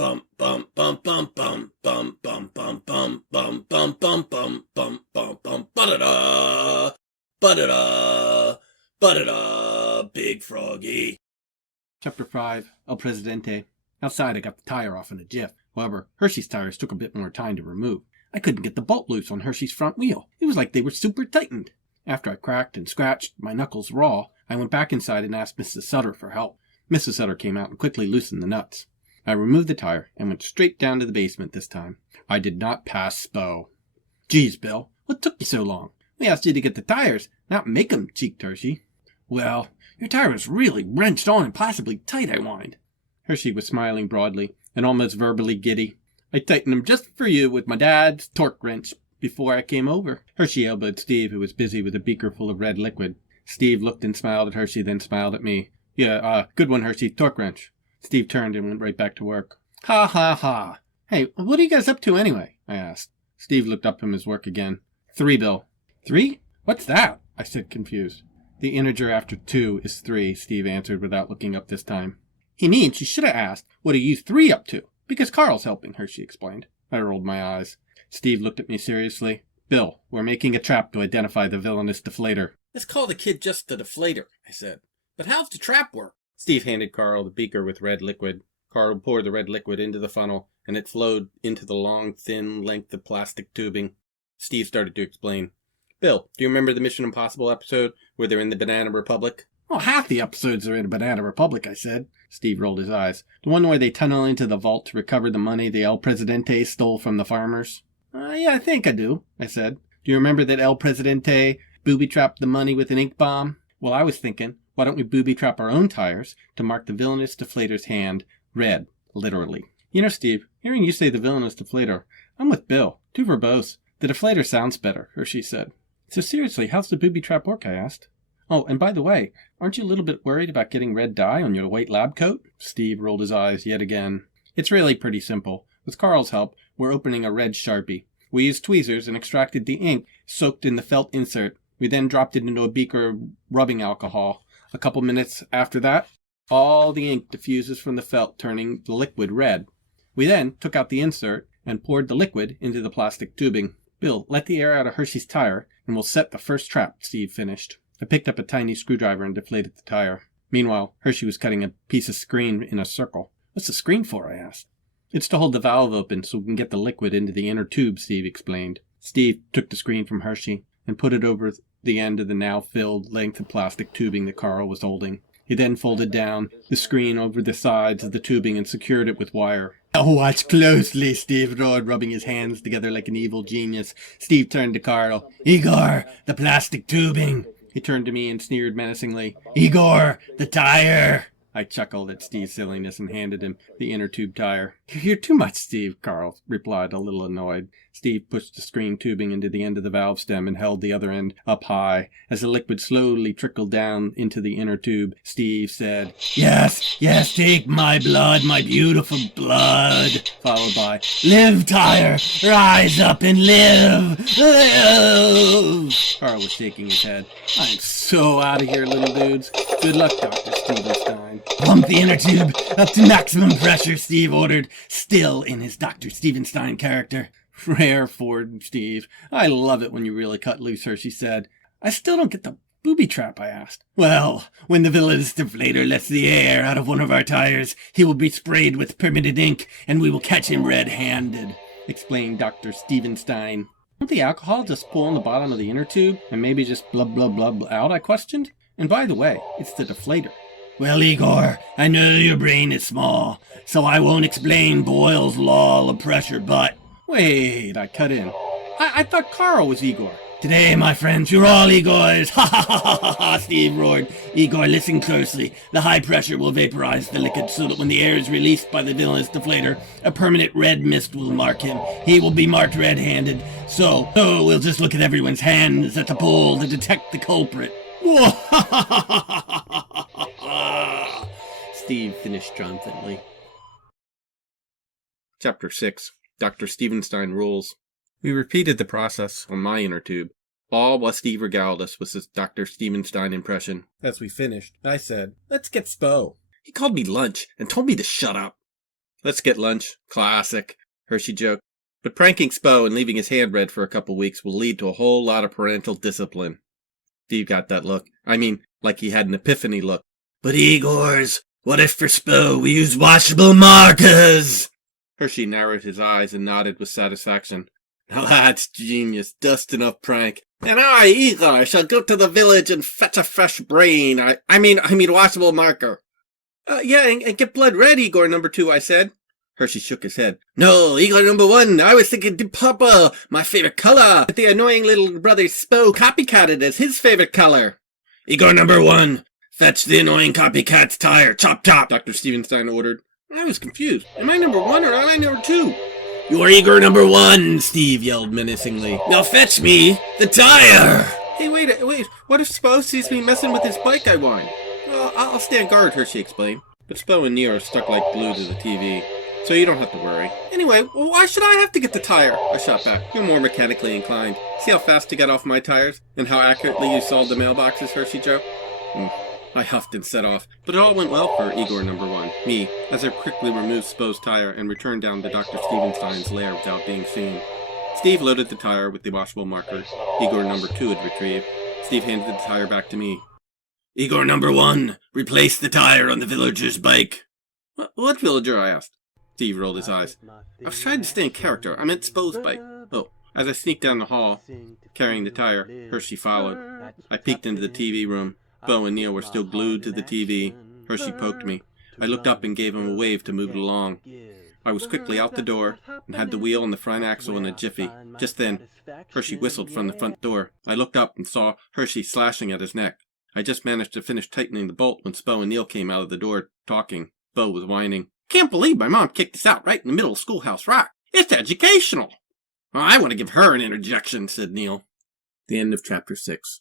bum bum bum bum bum bum bum bum bum bum bum bum bum bum bum bum ba-da-da ba-da-da ba-da-da Big Froggy. Chapter 5, El Presidente. Outside, I got the tire off in a jiff. However, Hershey's tires took a bit more time to remove. I couldn't get the bolt loose on Hershey's front wheel. It was like they were super tightened. After I cracked and scratched, my knuckles raw, I went back inside and asked Mrs. Sutter for help. Mrs. Sutter came out and quickly loosened the nuts. I removed the tire and went straight down to the basement this time. I did not pass SPO. "Geez, Bill, what took you so long? We asked you to get the tires, not make 'em," cheeked Hershey. "Well, your tire was really wrenched on and possibly tight," I whined. Hershey was smiling broadly and almost verbally giddy. "I tightened them just for you with my dad's torque wrench before I came over." Hershey elbowed Steve, who was busy with a beaker full of red liquid. Steve looked and smiled at Hershey, then smiled at me. "Yeah, good one, Hershey, torque wrench." Steve turned and went right back to work. "Ha ha ha. Hey, what are you guys up to anyway?" I asked. Steve looked up from his work again. "3, Bill." "3? What's that?" I said, confused. "The integer after 2 is 3, Steve answered without looking up this time. "He means you should have asked, what are you 3 up to? Because Carl's helping," Hershey explained. I rolled my eyes. Steve looked at me seriously. "Bill, we're making a trap to identify the villainous deflator." "Let's call the kid just the deflator," I said. "But how's the trap work?" Steve handed Carl the beaker with red liquid. Carl poured the red liquid into the funnel, and it flowed into the long, thin length of plastic tubing. Steve started to explain. "Bill, do you remember the Mission Impossible episode where they're in the Banana Republic?" "Well, half the episodes are in Banana Republic," I said. Steve rolled his eyes. "The one where they tunnel into the vault to recover the money the El Presidente stole from the farmers?" Yeah, I think I do," I said. "Do you remember that El Presidente booby-trapped the money with an ink bomb? Well, I was thinking, why don't we booby-trap our own tires to mark the villainous deflator's hand red, literally." "You know, Steve, hearing you say the villainous deflator, I'm with Bill. Too verbose. The deflator sounds better," Hershey said. "So seriously, how's the booby-trap work?" I asked. "Oh, and by the way, aren't you a little bit worried about getting red dye on your white lab coat?" Steve rolled his eyes yet again. "It's really pretty simple. With Carl's help, we're opening a red Sharpie. We used tweezers and extracted the ink soaked in the felt insert. We then dropped it into a beaker of rubbing alcohol. A couple minutes after that, all the ink diffuses from the felt, turning the liquid red. We then took out the insert and poured the liquid into the plastic tubing. Bill, let the air out of Hershey's tire, and we'll set the first trap," Steve finished. I picked up a tiny screwdriver and deflated the tire. Meanwhile, Hershey was cutting a piece of screen in a circle. "What's the screen for?" I asked. "It's to hold the valve open so we can get the liquid into the inner tube," Steve explained. Steve took the screen from Hershey and put it over the end of the now filled length of plastic tubing that Carl was holding. He then folded down the screen over the sides of the tubing and secured it with wire. "Now watch closely," Steve roared, rubbing his hands together like an evil genius. Steve turned to Carl. "Igor, the plastic tubing." He turned to me and sneered menacingly. "Igor, the tire." I chuckled at Steve's silliness and handed him the inner tube tire. "You're too much, Steve," Carl replied, a little annoyed. Steve pushed the screen tubing into the end of the valve stem and held the other end up high. As the liquid slowly trickled down into the inner tube, Steve said, "Yes, yes, take my blood, my beautiful blood," followed by, "Live, tire, rise up and live, live." Carl was shaking his head. "I'm so out of here, little dudes. Good luck, Dr. Stevenstein." "Pump the inner tube up to maximum pressure," Steve ordered, still in his Dr. Stevenstein character. "Rare Ford, Steve. I love it when you really cut loose," Hershey said. "I still don't get the booby trap," I asked. "Well, when the villainous deflator lets the air out of one of our tires, he will be sprayed with permanent ink, and we will catch him red-handed," explained Dr. Stevenstein. "Won't the alcohol just pull on the bottom of the inner tube and maybe just blub blub blub out?" I questioned. "And by the way, it's the deflator." "Well, Igor, I know your brain is small, so I won't explain Boyle's law of pressure, but—" "Wait," I cut in. I thought Carl was Igor." "Today, my friends, you're all Igors. Ha ha ha ha ha ha," Steve roared. "Igor, listen closely. The high pressure will vaporize the liquid so that when the air is released by the villainous deflator, a permanent red mist will mark him. He will be marked red-handed. So we'll just look at everyone's hands at the pool to detect the culprit." Steve finished triumphantly. Chapter 6. Dr. Stevenstein Rules. We repeated the process on my inner tube, all while Steve regaled us with his Dr. Stevenstein impression. As we finished, I said, "Let's get SPO." He called me lunch and told me to shut up. Let's get lunch. Classic, Hershey joked. But pranking Spo and leaving his hand red for a couple weeks will lead to a whole lot of parental discipline. Steve got that look. I mean, like he had an epiphany look. But Igor's, what if for Spo we use washable markers? Hershey narrowed his eyes and nodded with satisfaction. Now that's genius. Dust enough prank. And I, Igor, shall go to the village and fetch a fresh brain. I mean, washable marker. Yeah, and get blood red, Igor number 2, I said. Hershey shook his head. No, Igor number 1, I was thinking de purple, my favorite color. But the annoying little brother Spo copycatted as his favorite color. Igor number 1, fetch the annoying copycat's tire. Chop, chop, Dr. Stevenstein ordered. I was confused. Am I number 1 or am I number 2? You're Igor number 1, Steve yelled menacingly. Now fetch me the tire! Hey, wait, what if Spo sees me messing with his bike I won? Well, I'll stand guard, Hershey explained. But Spo and Neo are stuck like glue to the TV, so you don't have to worry. Anyway, why should I have to get the tire? I shot back. You're more mechanically inclined. See how fast you got off my tires? And how accurately you solved the mailboxes, Hershey Joe? I huffed and set off, but it all went well for Igor number 1, me, as I quickly removed Spo's tire and returned down to Dr. Stevenstein's lair without being seen. Steve loaded the tire with the washable markers Igor number 2 had retrieved. Steve handed the tire back to me. Igor number 1, replace the tire on the villager's bike. What villager? I asked. Steve rolled his eyes. I was trying to stay in character. I meant Spo's bike. Oh, as I sneaked down the hall, carrying the tire, Hershey followed. I peeked into the TV room. Spo and Neo were still glued to the TV. Hershey poked me. I looked up and gave him a wave to move it along. I was quickly out the door and had the wheel and the front axle in a jiffy. Just then, Hershey whistled from the front door. I looked up and saw Hershey slashing at his neck. I just managed to finish tightening the bolt when Spo and Neil came out of the door, talking. Spo was whining. Can't believe my mom kicked us out right in the middle of Schoolhouse Rock. It's educational. Well, I want to give her an interjection, said Neil. The end of chapter 6.